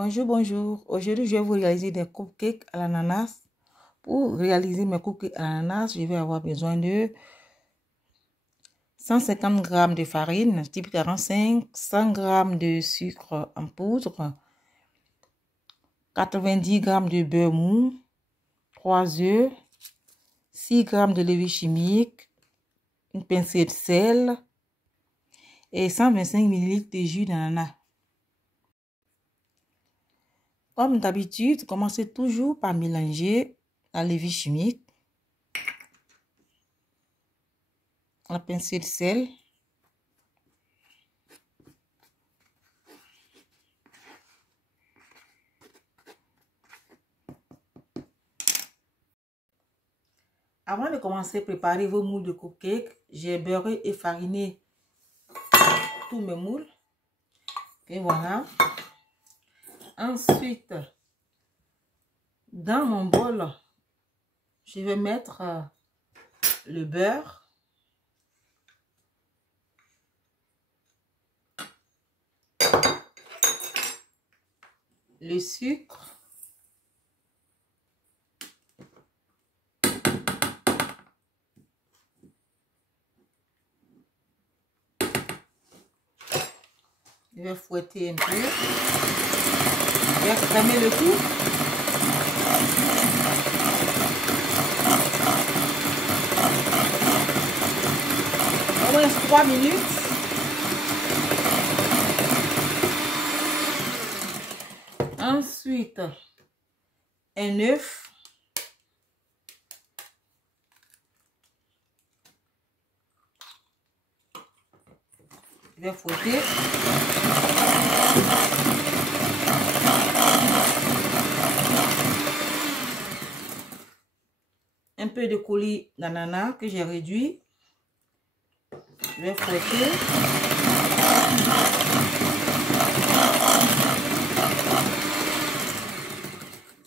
Bonjour, bonjour. Aujourd'hui, je vais vous réaliser des cupcakes à l'ananas. Pour réaliser mes cupcakes à l'ananas, je vais avoir besoin de 150 g de farine type 45, 100 g de sucre en poudre, 90 g de beurre mou, 3 œufs, 6 g de levure chimique, une pincée de sel et 125 ml de jus d'ananas. Comme d'habitude, commencez toujours par mélanger la levure chimique, la pincée de sel, Avant de commencer à préparer vos moules de cupcake, j'ai beurré et fariné tous mes moules. Et voilà. Ensuite, dans mon bol, je vais mettre le beurre, le sucre, je vais fouetter un peu, je vais cramer le tout. Au moins 3 minutes. Ensuite, un œuf. Je vais fouetter. Un peu de coulis d'ananas que j'ai réduit. Je vais fouetter.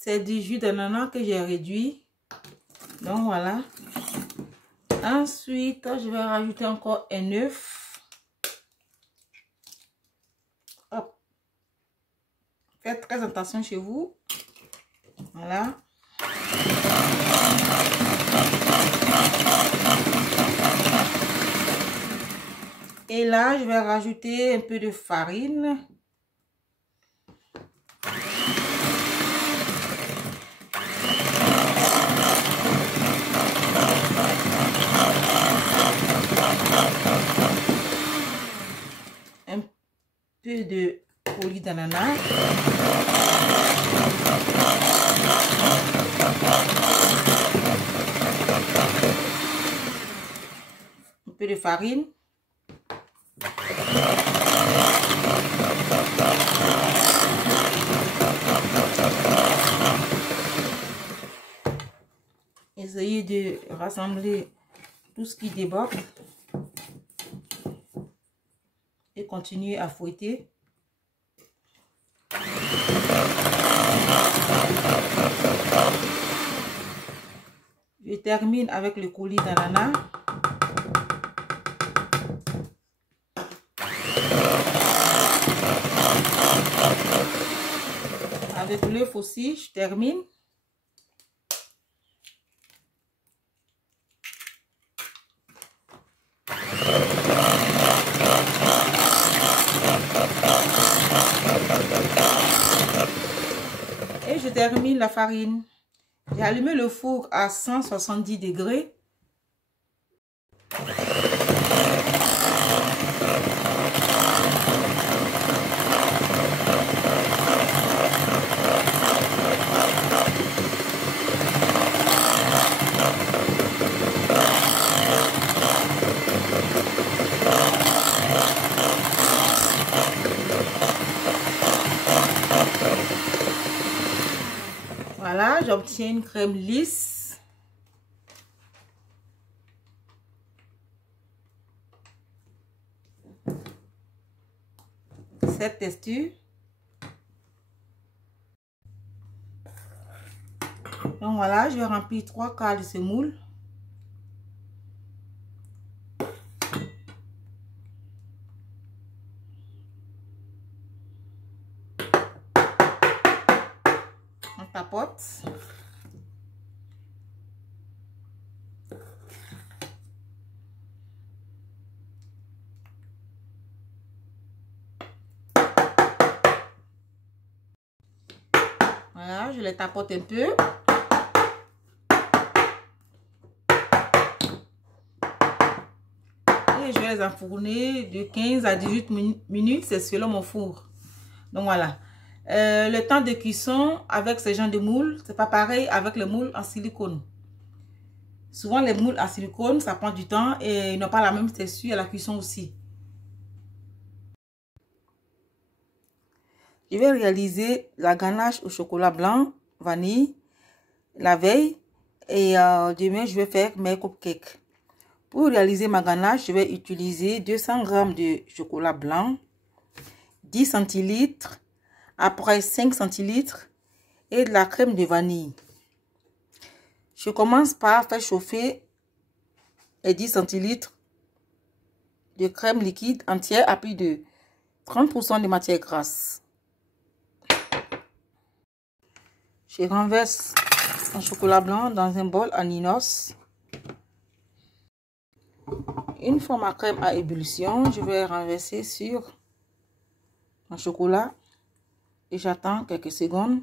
C'est du jus d'ananas que j'ai réduit. Donc voilà. Ensuite, je vais rajouter encore un œuf. Hop. Faites très attention chez vous. Voilà. Et là, je vais rajouter un peu de farine. Un peu de coulis d'ananas. Un peu de farine. Essayez de rassembler tout ce qui déborde et continuez à fouetter. Je termine avec le coulis d'ananas. Avec l'œuf aussi, je termine. Et je termine la farine. J'ai allumé le four à 170 degrés. Voilà, j'obtiens une crème lisse. Cette texture. Donc voilà, je vais remplir 3/4 de ce moule. tapote. Voilà, je les tapote un peu. Et je vais les enfourner de 15 à 18 minutes, c'est selon mon four. Donc voilà. Le temps de cuisson avec ce genre de moule, c'est pas pareil avec les moules en silicone. Souvent les moules en silicone, ça prend du temps et ils n'ont pas la même texture à la cuisson aussi. Je vais réaliser la ganache au chocolat blanc, vanille, la veille. Et demain, je vais faire mes cupcakes. Pour réaliser ma ganache, je vais utiliser 200 g de chocolat blanc, 10 centilitres, après 5 centilitres et de la crème de vanille. Je commence par faire chauffer les 10 centilitres de crème liquide entière à plus de 30% de matière grasse. Je renverse un chocolat blanc dans un bol en inox. Une fois ma crème à ébullition, je vais renverser sur mon chocolat et j'attends quelques secondes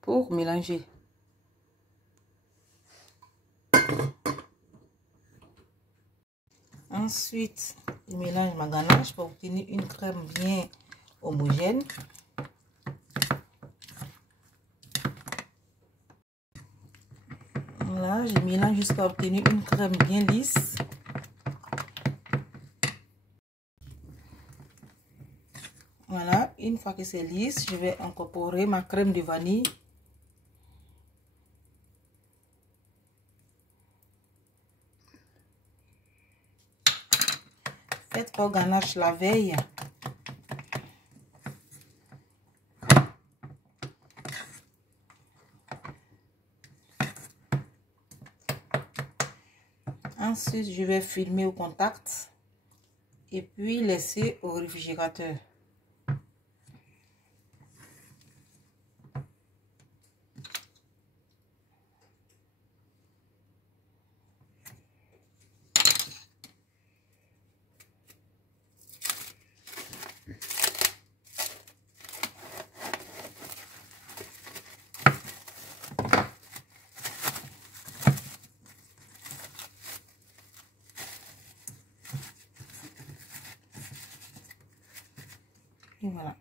pour mélanger. Ensuite, je mélange ma ganache pour obtenir une crème bien homogène. Voilà, je mélange jusqu'à obtenir une crème bien lisse. Voilà, une fois que c'est lisse, je vais incorporer ma crème de vanille. Faites vos ganaches la veille. Ensuite, je vais filmer au contact et puis laisser au réfrigérateur. Et voilà.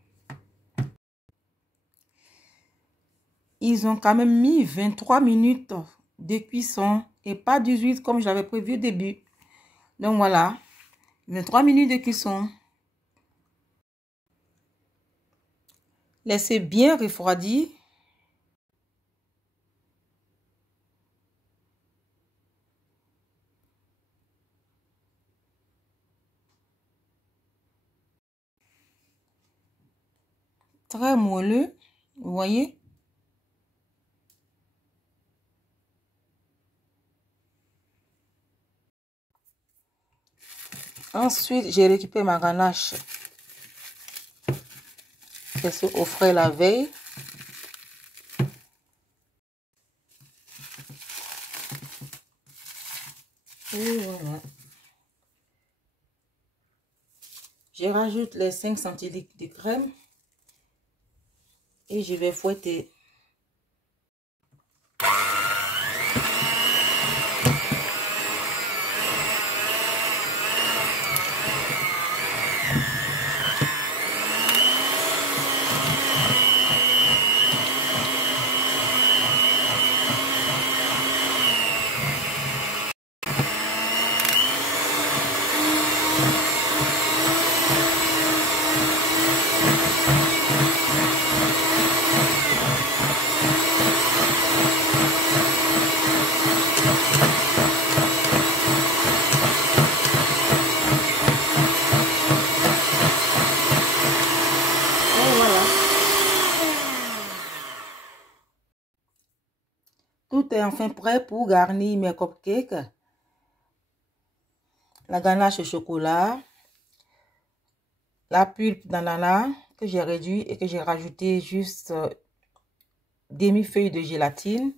Ils ont quand même mis 23 minutes de cuisson et pas 18 comme j'avais prévu au début. Donc voilà, 23 minutes de cuisson. Laissez bien refroidir. Très moelleux, vous voyez. Ensuite, j'ai récupéré ma ganache laissée au frais la veille. Et voilà. Je rajoute les 5 centilitres de crème et je vais fouetter. Tout est enfin prêt pour garnir mes cupcakes. La ganache au chocolat, la pulpe d'ananas que j'ai réduit et que j'ai rajouté juste demi-feuille de gélatine.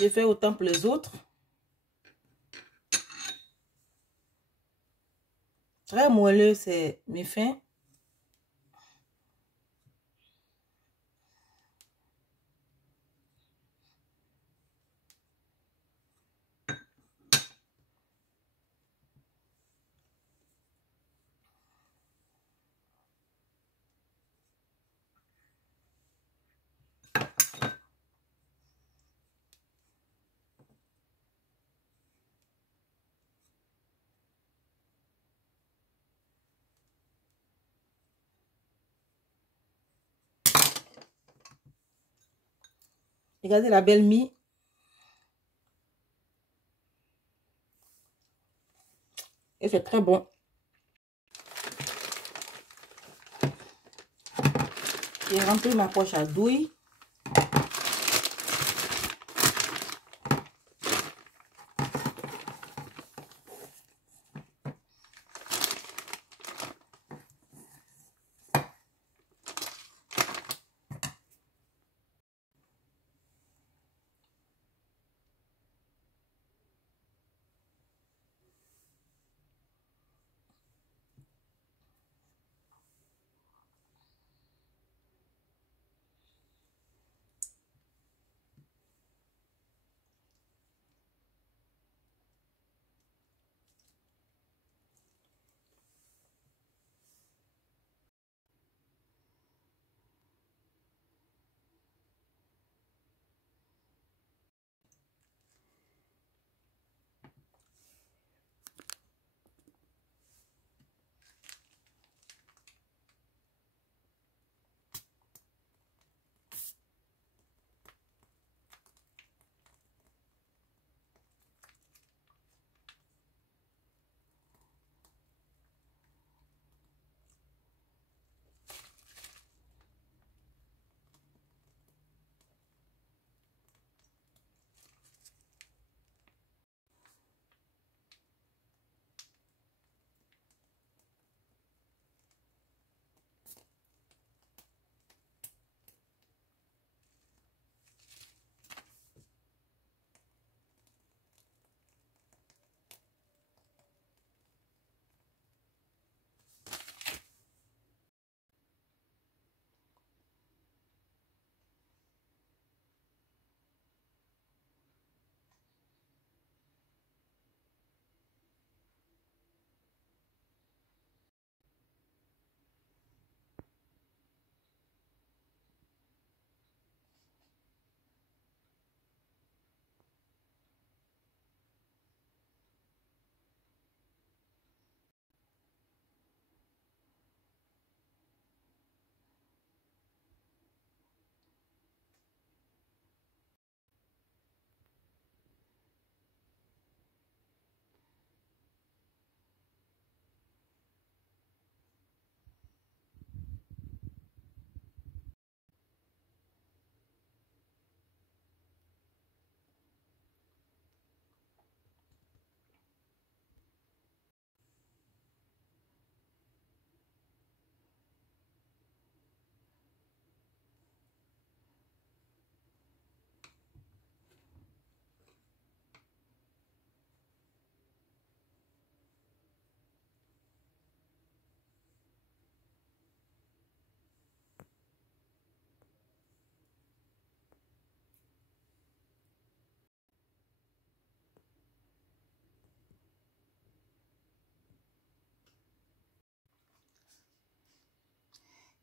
Je fais autant pour les autres. Très moelleux, c'est mes fins. Regardez la belle mie. Et c'est très bon. J'ai rempli ma poche à douille.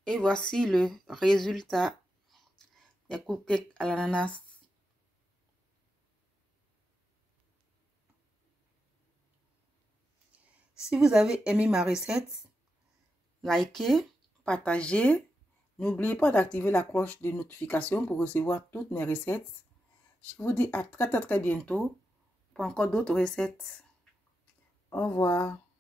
Et voici le résultat des cupcakes à l'ananas. Si vous avez aimé ma recette, likez, partagez. N'oubliez pas d'activer la cloche de notification pour recevoir toutes mes recettes. Je vous dis à très bientôt pour encore d'autres recettes. Au revoir.